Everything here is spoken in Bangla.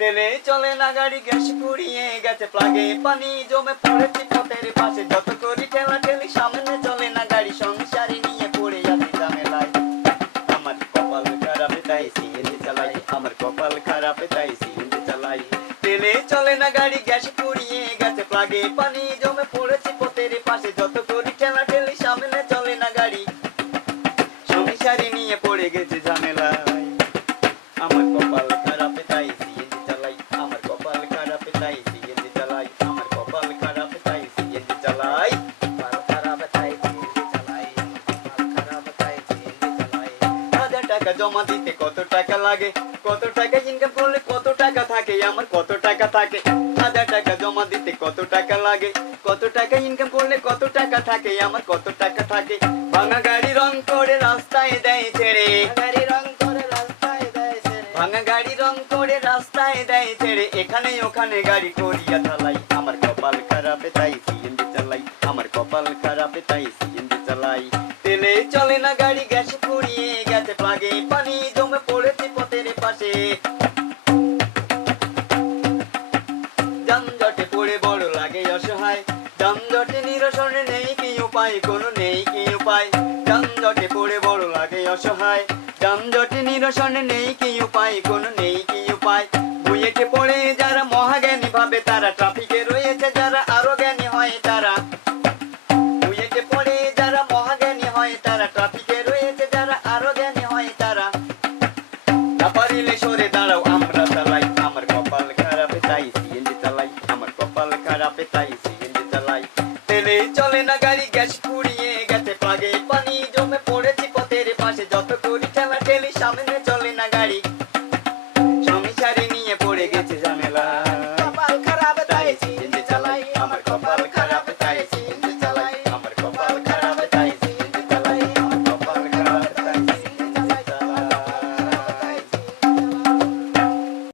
তেলে চলে না গাড়ি, গ্যাস ফুরিয়ে গেছে প্লাগে, পানি জমে পড়েছি পথের পাশে, যত করি ঠেলা ঠেলি সামনে চলে না গাড়ি, সংসারে নিয়ে পড়ে যাচ্ছে ঝামেলায়। আমার কপাল খারাপ তাই সিএনজি চালাই, আমার কপাল খারাপ তাই সিএনজি চালাই। তেলে চলে না গাড়ি, গ্যাস ফুরিয়ে গেছে প্লাগে, পানি জমে পড়েছি পথের পাশে, যত করি ঠেলা ঠেলি সামনে চলে না গাড়ি, সংসারে নিয়ে পড়ে গেছে ঝামেলায়। আমার কপাল খারাপ তাই সিএনজি চালাই, আমার কপাল খারাপ তাই সিএনজি চালাই, আমার কপাল খারাপ তাই সিএনজি চালাই। কপাল খারাপ তাই সিএনজি চালাই, কপাল খারাপ তাই সিএনজি চালাই। 1000 টাকা জমা দিতে কত টাকা লাগে, কত টাকা ইনকাম করলে কত টাকা থাকে, আমার কত টাকা থাকে। 1000 টাকা জমা দিতে কত টাকা লাগে, কত টাকা ইনকাম করলে কত টাকা থাকে, আমার কত টাকা থাকে। ভাঙা গাড়ি রং করে রাস্তায় দেয় ছেড়ে, গাড়ি রং করে রাস্তায় দেয় ছেড়ে, ভাঙা গাড়ি রং করে রাস্তায় দেয় ছেড়ে, এখানে ওখানে গাড়ি করিয়া চালাই। আমার কপাল খারাপ তাই সিএনজি চালাই, আমার কপাল খারাপ তাই সিএনজি চালাই। তেলে চলে না গাড়ি, গ্যাস ফুরিয়ে গেছে প্লাগে, পানি জমে পড়েছে পথের পাশে, যানজটে পড়ে বড় লাগে অসহায়, যানজটে নিরসনে নেই কি উপায়, কোনো নেই কি উপায়। যানজটে পড়ে বড় লাগে অসহায়, যানজটে নিরসনে নেই কি উপায়, কোনো নেই কি উপায়। বুয়েটে পড়ে যারা মহাজ্ঞানী ভাবে তারা, ট্রাফিকে রয়েছে যারা আরো জ্ঞানী হয় তারা। বুয়েটে পড়ে যারা মহাজ্ঞানী হয় তারা, ট্রাফিকে রয়েছে যারা আরো জ্ঞানী হয় তারা। না পারিলে সরে দাঁড়াও আমরা চালাই, আমার কপাল খারাপ তাই সিএনজি চালাই, আমার কপাল খারাপ তাই সিএনজি চালাই। তেলে চলে না গাড়ি, গ্যাস ফুরিয়ে গেছে প্লাগে, পানি জমে পড়েছি পথের পাশে, যত করি ঠেলা ঠেলি সামনে চলে না গাড়ি, সংসারে নিয়ে পড়ে গেছে ঝামেলা।